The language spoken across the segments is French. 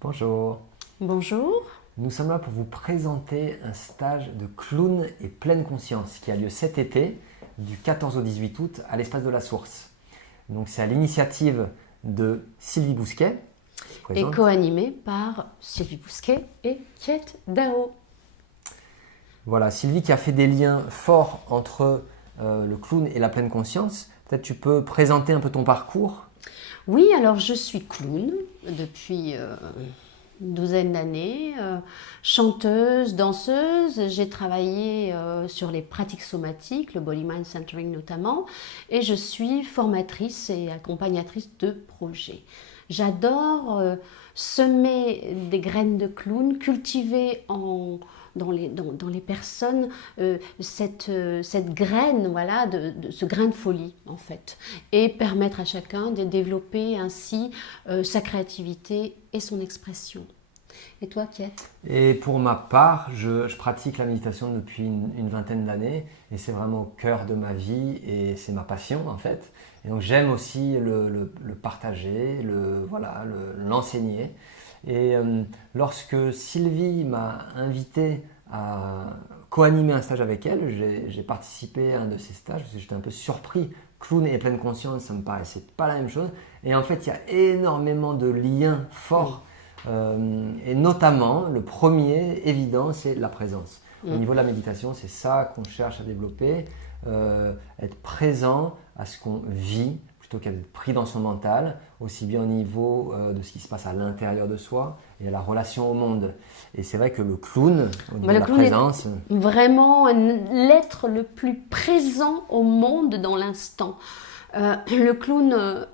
Bonjour, Bonjour. nous sommes là pour vous présenter un stage de clown et pleine conscience qui a lieu cet été du 14 au 18 août à l'Espace de la Source. Donc c'est à l'initiative de Sylvie Bousquet qui Et présente. co-animé par Sylvie Bousquet et Kiet Dao. Voilà, Sylvie qui a fait des liens forts entre le clown et la pleine conscience. Peut-être tu peux présenter un peu ton parcours. Oui, alors je suis clown depuis une douzaine d'années, chanteuse, danseuse. J'ai travaillé sur les pratiques somatiques, le body mind centering notamment, et je suis formatrice et accompagnatrice de projets. J'adore semer des graines de clown, cultiver dans les personnes cette graine, voilà, de ce grain de folie en fait, et permettre à chacun de développer ainsi sa créativité et son expression. Et toi, Kiet? Et pour ma part, je pratique la méditation depuis une vingtaine d'années et c'est vraiment au cœur de ma vie et c'est ma passion en fait. Et donc j'aime aussi le partager, l'enseigner. Et lorsque Sylvie m'a invité à co-animer un stage avec elle, j'ai participé à un de ces stages parce que j'étais un peu surpris. Clown et pleine conscience, ça me paraissait pas la même chose. Et en fait, il y a énormément de liens forts. Et notamment, le premier évident, c'est la présence. Au niveau de la méditation, c'est ça qu'on cherche à développer, être présent à ce qu'on vit plutôt qu'être pris dans son mental, aussi bien au niveau de ce qui se passe à l'intérieur de soi et à la relation au monde. Et c'est vrai que le clown, au niveau de la présence, vraiment l'être le plus présent au monde dans l'instant. Le clown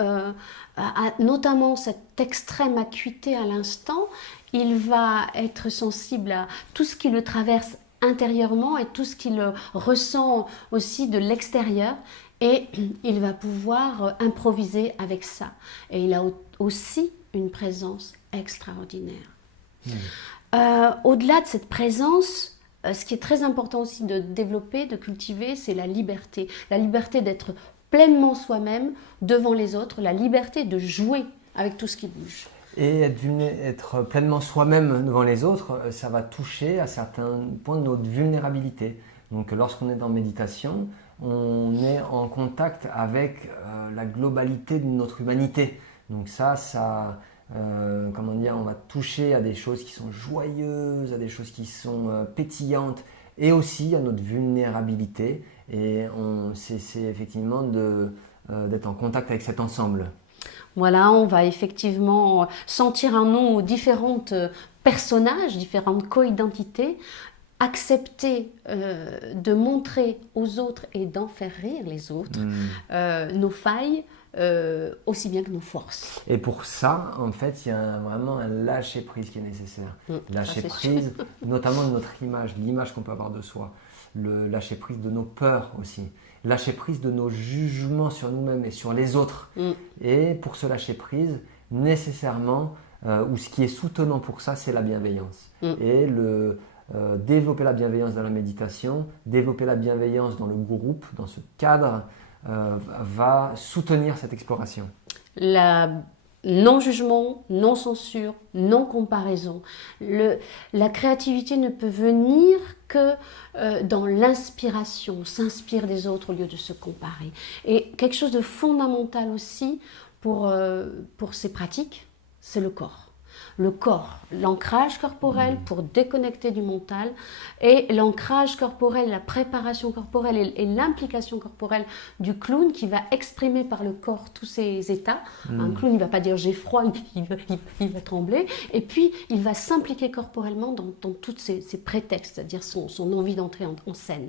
a notamment cette extrême acuité à l'instant. Il va être sensible à tout ce qui le traverse intérieurement et tout ce qu'il ressent aussi de l'extérieur. Et il va pouvoir improviser avec ça. Et il a aussi une présence extraordinaire. Au-delà de cette présence, ce qui est très important aussi de développer, de cultiver, c'est la liberté. La liberté d'être pleinement soi-même devant les autres, la liberté de jouer avec tout ce qui bouge. et être pleinement soi-même devant les autres, ça va toucher à certains points de notre vulnérabilité. Donc lorsqu'on est en méditation, on est en contact avec la globalité de notre humanité. Donc comment dire, on va toucher à des choses qui sont joyeuses, à des choses qui sont pétillantes et aussi à notre vulnérabilité. Et c'est effectivement d'être en contact avec cet ensemble. Voilà, on va effectivement sentir un nom aux différents personnages, différentes co-identités, accepter de montrer aux autres et d'en faire rire les autres nos failles aussi bien que nos forces. Et pour ça, en fait, il y a vraiment un lâcher-prise qui est nécessaire. Lâcher-prise, notamment de notre image, l'image qu'on peut avoir de soi. Le lâcher-prise de nos peurs aussi. Lâcher-prise de nos jugements sur nous-mêmes et sur les autres. Et pour ce lâcher-prise, nécessairement, ou ce qui est soutenant pour ça, c'est la bienveillance. Et développer la bienveillance dans la méditation, développer la bienveillance dans le groupe, dans ce cadre, va soutenir cette exploration. La non-jugement, non-censure, non-comparaison. La créativité ne peut venir que dans l'inspiration. On s'inspire des autres au lieu de se comparer. Et quelque chose de fondamental aussi pour ces pratiques, c'est le corps. Le corps, l'ancrage corporel pour déconnecter du mental et l'ancrage corporel, la préparation corporelle et l'implication corporelle du clown qui va exprimer par le corps tous ses états. Un clown, il ne va pas dire j'ai froid, il va trembler. Et puis, il va s'impliquer corporellement dans tous ces prétextes, c'est-à-dire son envie d'entrer en scène.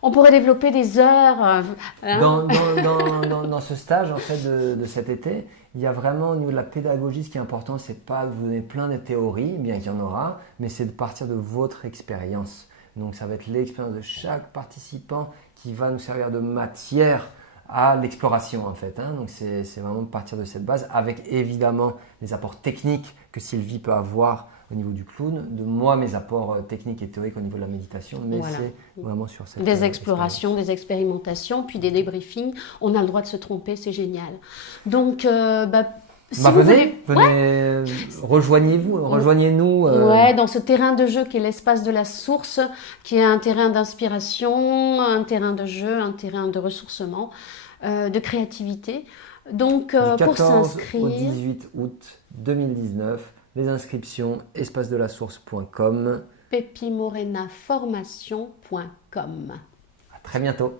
On pourrait développer des heures. Dans ce stage en fait, de cet été, il y a vraiment au niveau de la pédagogie, ce qui est important, c'est pas que vous donnez plein de théories, bien qu'il y en aura, mais c'est de partir de votre expérience. Donc ça va être l'expérience de chaque participant qui va nous servir de matière à l'exploration en fait. Donc c'est vraiment de partir de cette base avec évidemment les apports techniques que Sylvie peut avoir au niveau du clown, de moi mes apports techniques et théoriques au niveau de la méditation, mais voilà. C'est vraiment sur cette des explorations, des expérimentations, puis des débriefings. On a le droit de se tromper, c'est génial. Donc Si Bah, vous venez, voulez- rejoignez-nous. Ouais, dans ce terrain de jeu qui est l'espace de la source, qui est un terrain d'inspiration, un terrain de jeu, un terrain de ressourcement, de créativité. Donc, Du pour 14 au s'inscrire, 18 août 2019, les inscriptions espacedelasource.com. pepimorenaformation.com. À très bientôt.